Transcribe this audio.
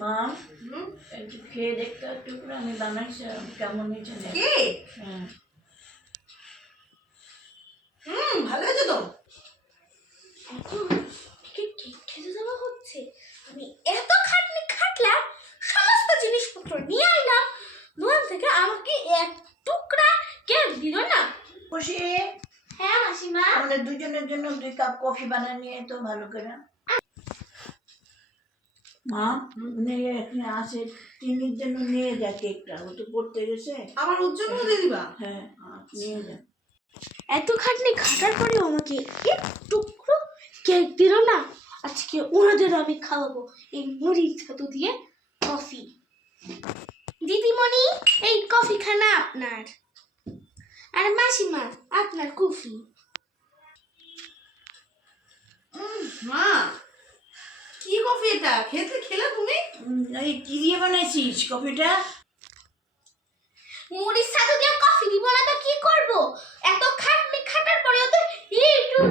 মা একটু খেয়ে দেখতে একটু করে আমি বানাইছিলাম কেমন হয়েছে দেখ। হ্যাঁ ভালো হয়েছে তো। এখন কেক খেতে দেওয়া হচ্ছে। আমি এত খাটনি খাটলাম, সমস্ত জিনিসপত্র নিয়ে আইলাম দোকান থেকে, আমাকে এক টুকরা কেক দিল না। খুশি হ্যাঁ মাসিমা। আমাদের দুজনের জন্য 2 কাপ কফি বানিয়ে নিয়ে তো ভালো করে। মা নিয়ে এখানে আসে তিনির জন্য নিয়ে যা কেকটা, ও তো পড়তে গেছে। আমার ওর জন্য দিয়ে দিবা? হ্যাঁ নিয়ে যা। এত খাটনি খাটার পরে আমাকে এক টুকরো কেক দিল না। আজকে ওনাদের আমি খাওয়াবো এই মুড়ির ছাতু দিয়ে কফি। দিদিমণি, এই কফি খানা আপনার, আর মাসিমা আপনার কফি। মা কি কফি এটা? খেলে তুমি? এই কি দিয়ে বানাইছিস কফিটা? মুড়ির ছাতু দিয়ে কফি দিব না তো কি করব? এত খাটনি খাটার পরেও তো এইটুকু